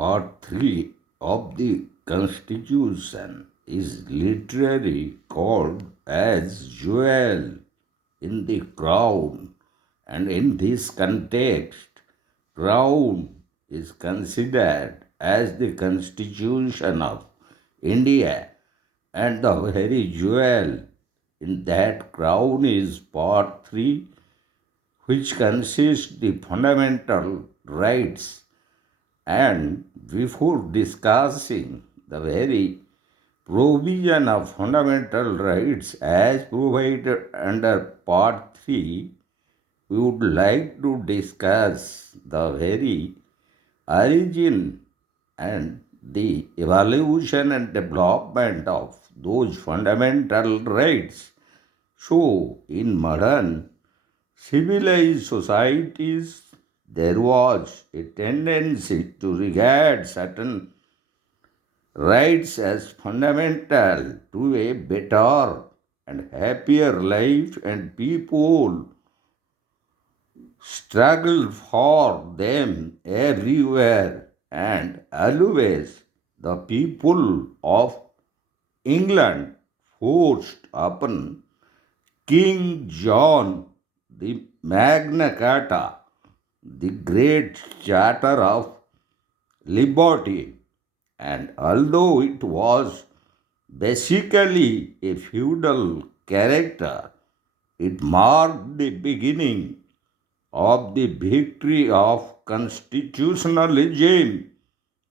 Part 3 of the Constitution is literally called as jewel in the crown, and in this context, crown is considered as the Constitution of India, and the very jewel in that crown is Part 3, which consists the fundamental rights. And before discussing the very provision of fundamental rights as provided under Part 3, we would like to discuss the very origin and the evolution and development of those fundamental rights. So, in modern civilized societies, there was a tendency to regard certain rights as fundamental to a better and happier life, and people struggled for them everywhere and always. The people of England forced upon King John the Magna Carta, the great charter of liberty, and although it was basically a feudal character, it marked the beginning of the victory of constitutionalism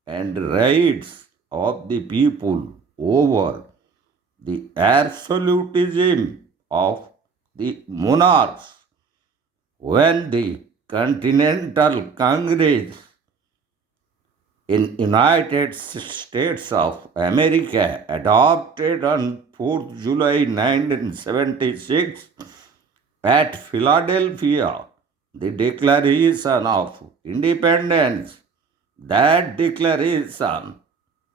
and rights of the people over the absolutism of the monarchs. When the Continental Congress in United States of America adopted on 4th July 1976 at Philadelphia the Declaration of Independence. That declaration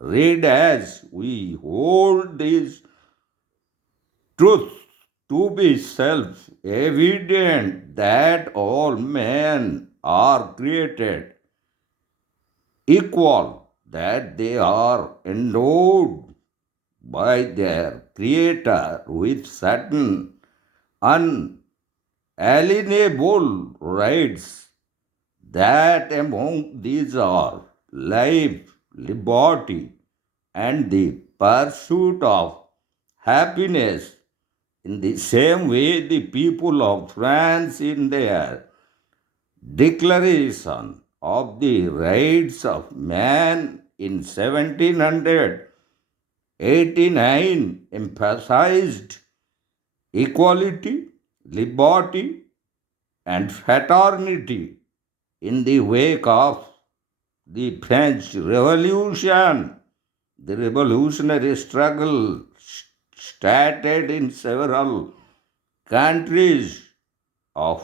read as, "We hold these truths to be self evident that all men are created equal, that they are endowed by their Creator with certain unalienable rights, that among these are life, liberty, and the pursuit of happiness." In the same way, the people of France, in their Declaration of the Rights of Man in 1789, emphasized equality, liberty, and fraternity. In the wake of the French Revolution, the revolutionary struggle started in several countries of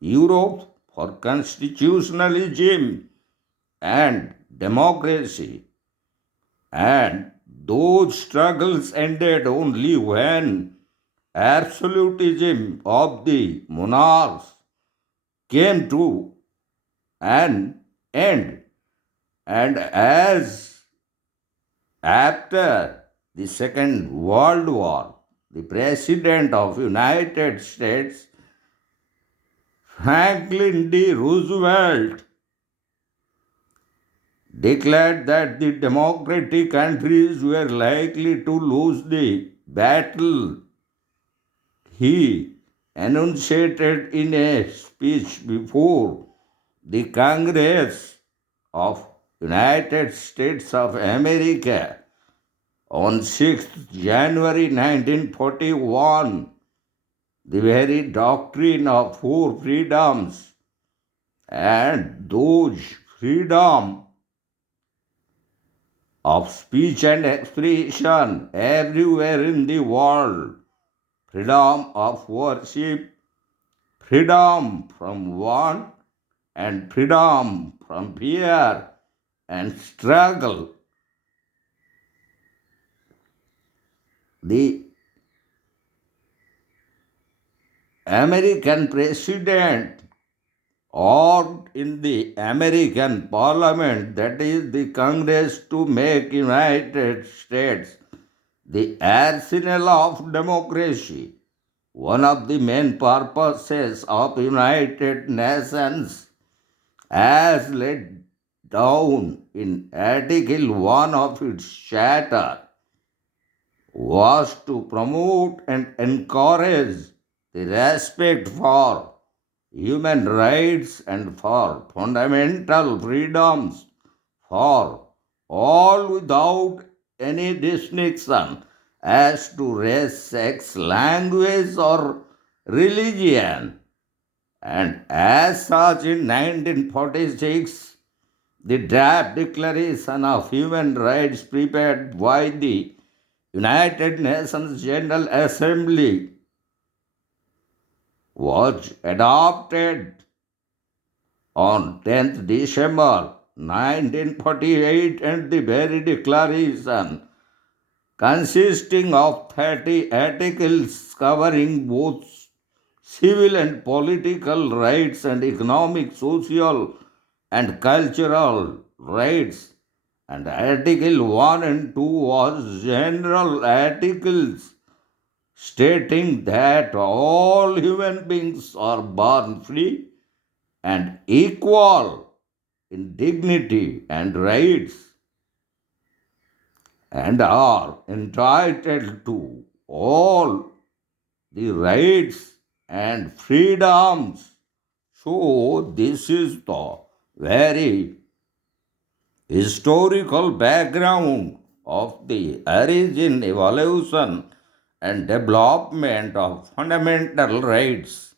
Europe for constitutionalism and democracy, and those struggles ended only when absolutism of the monarchs came to an end. And as after the Second World War, the President of United States, Franklin D. Roosevelt, declared that the democratic countries were likely to lose the battle. He enunciated in a speech before the Congress of United States of America on 6th January 1941, the very doctrine of four freedoms, and those freedom of speech and expression everywhere in the world, freedom of worship, freedom from want, and freedom from fear and struggle. The American president or in the American Parliament, that is the Congress, to make United States the arsenal of democracy. One of the main purposes of United Nations, as laid down in Article 1 of its Charter, was to promote and encourage the respect for human rights and for fundamental freedoms for all without any distinction as to race, sex, language, or religion. And as such, in 1946, the draft Declaration of Human Rights prepared by the United Nations General Assembly was adopted on 10th December 1948, and the very declaration, consisting of 30 articles covering both civil and political rights and economic, social, and cultural rights, and Article 1 and 2 was general articles stating that all human beings are born free and equal in dignity and rights, and are entitled to all the rights and freedoms. So, this is the very historical background of the origin, evolution, and development of fundamental rights.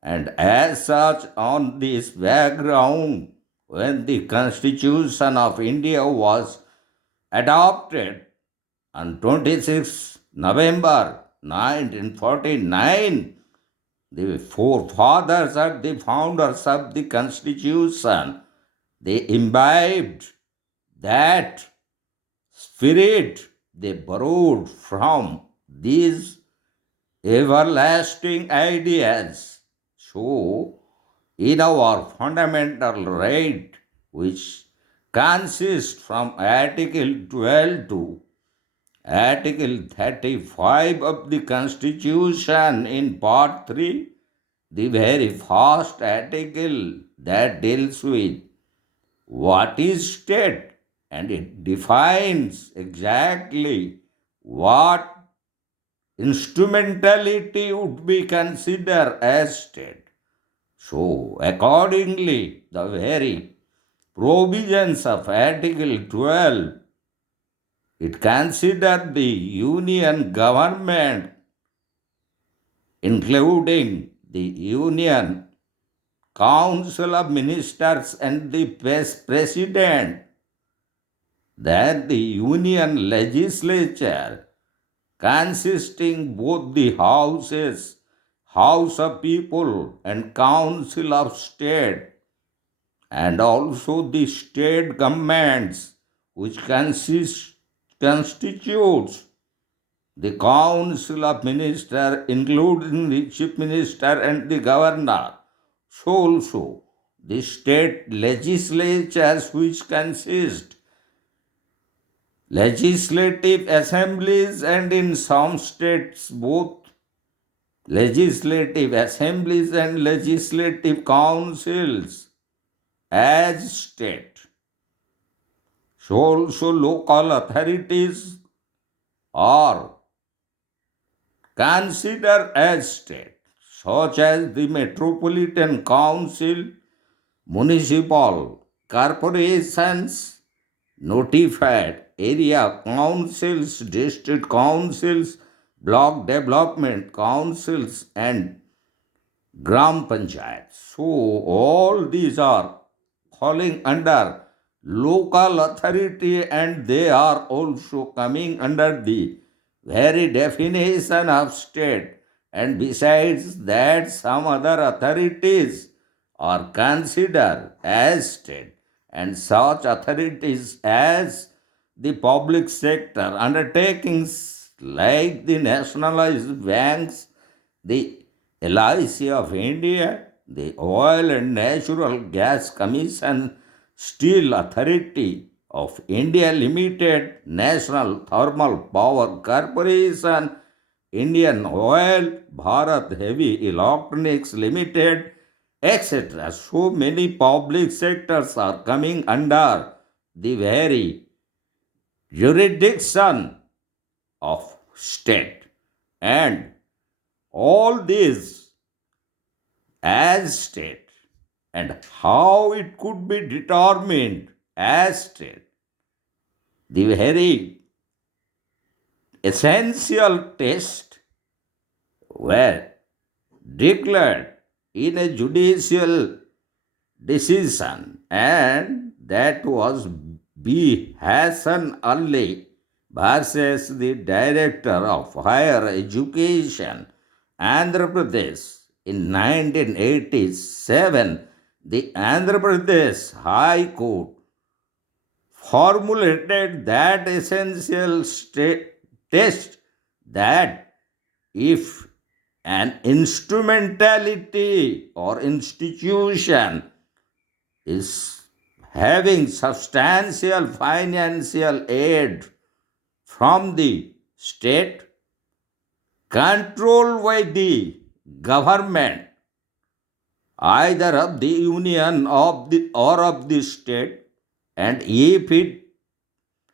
And as such, on this background, when the Constitution of India was adopted on 26 November 1949, the forefathers and the founders of the Constitution, they imbibed that spirit they borrowed from these everlasting ideas. So, in our fundamental right, which consists from Article 12 to Article 35 of the Constitution in Part 3, the very first article that deals with what is state, and it defines exactly what instrumentality would be considered as state. So, accordingly, the very provisions of Article 12, it considered the union government, including the union council of ministers and the president, then the union legislature, consisting both the houses, House of People and Council of State, and also the state governments, which constitutes the Council of Ministers, including the Chief Minister and the Governor. So also the state legislatures, which consist legislative assemblies, and in some states both legislative assemblies and legislative councils as state. So also local authorities are considered as state, such as the Metropolitan Council, municipal corporations, notified area councils, district councils, block development councils, and gram panchayats. So all these are falling under local authority, and they are also coming under the very definition of state. And besides that, some other authorities are considered as state, and such authorities as the public sector undertakings like the nationalized banks, the LIC of India, the Oil and Natural Gas Commission, Steel Authority of India Limited, National Thermal Power Corporation, Indian Oil, Bharat Heavy Electronics Limited, etc. So many public sectors are coming under the very jurisdiction of state. And all these as state, and how it could be determined as state. The very essential test were declared in a judicial decision, and that was B. Hassan Ali versus the Director of Higher Education, Andhra Pradesh. In 1987, the Andhra Pradesh High Court formulated that essential test that if an instrumentality or institution is having substantial financial aid from the state, controlled by the government, either of the union or of the state, and if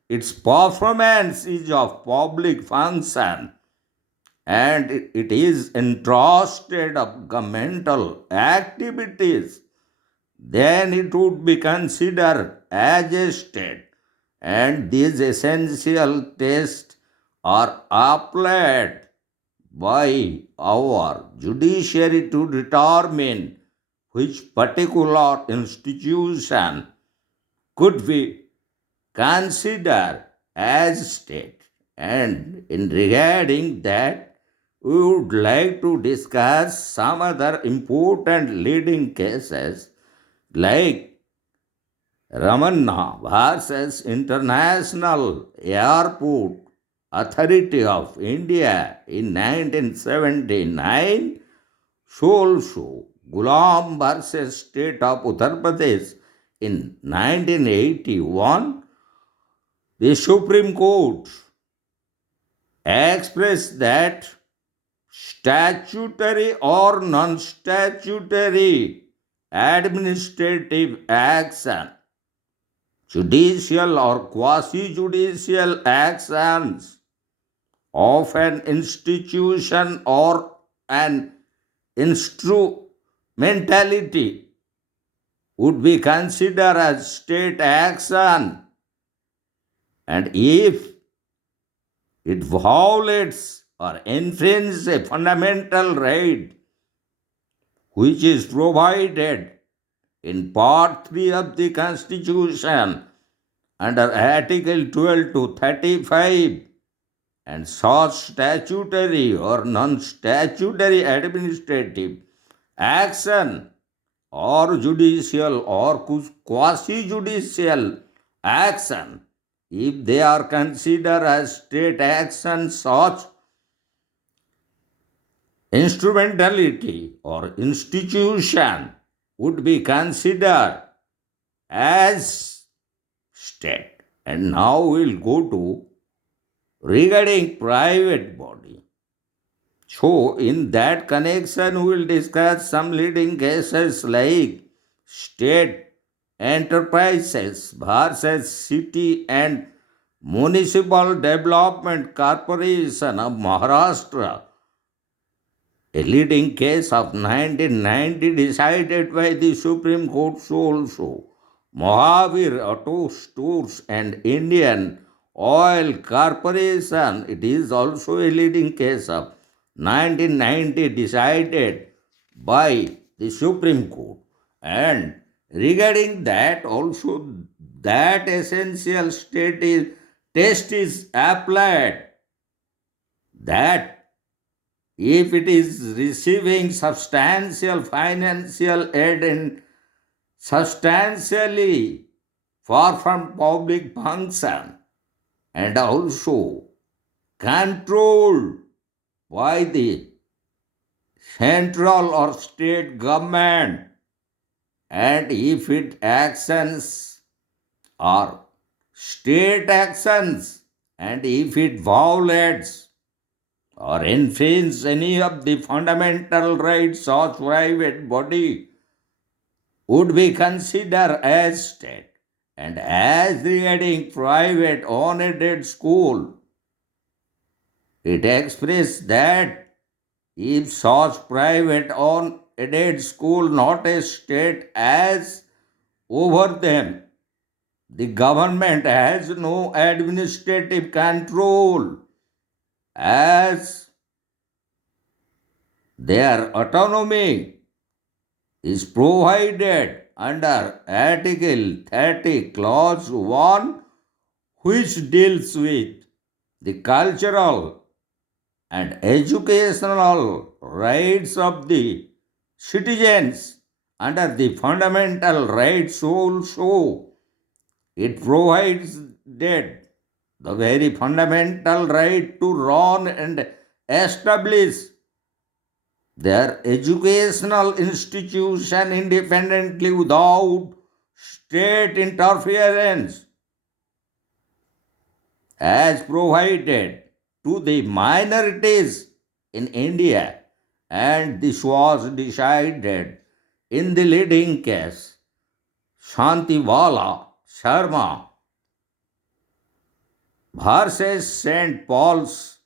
its performance is of public function and it is entrusted of governmental activities, then it would be considered as a state. And these essential tests are applied by our judiciary to determine which particular institution could be considered as state. And in regarding that, we would like to discuss some other important leading cases like Ramanna versus International Airport Authority of India in 1979, also Gulam versus State of Uttar Pradesh in 1981. The Supreme Court expressed that statutory or non-statutory administrative action, judicial or quasi-judicial actions of an institution or an instrumentality would be considered as state action, and if it violates or infringes a fundamental right which is provided in Part 3 of the Constitution under Article 12 to 35, and such statutory or non-statutory administrative action or judicial or quasi-judicial action, if they are considered as state action, such instrumentality or institution would be considered as state. And now we'll go to regarding private body. So in that connection, we will discuss some leading cases like State Enterprises versus City and Municipal Development Corporation of Maharashtra, a leading case of 1990 decided by the Supreme Court. So also Mahavir Auto Stores and Indian Oil Corporation, it is also a leading case of 1990 decided by the Supreme Court. And regarding that also, that essential test is applied, that if it is receiving substantial financial aid and substantially far from public function, and also controlled by the central or state government, and if it actions or state actions, and if it violates or infringes any of the fundamental rights of private body, would be considered as state. And as regarding private unaided school, it expressed that if such private unaided school not a state as over them, the government has no administrative control as their autonomy is provided under Article 30, Clause 1, which deals with the cultural and educational rights of the citizens. Under the fundamental rights also, it provides that the very fundamental right to run and establish their educational institution independently without state interference, as provided to the minorities in India, and this was decided in the leading case Shantiwala Sharma versus St. Paul's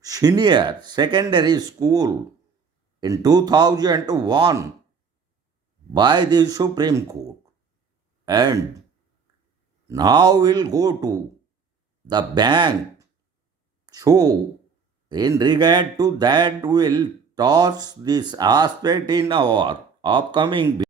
Senior Secondary School in 2001 by the Supreme Court. And now we'll go to the bank. So, in regard to that, we'll toss this aspect in our upcoming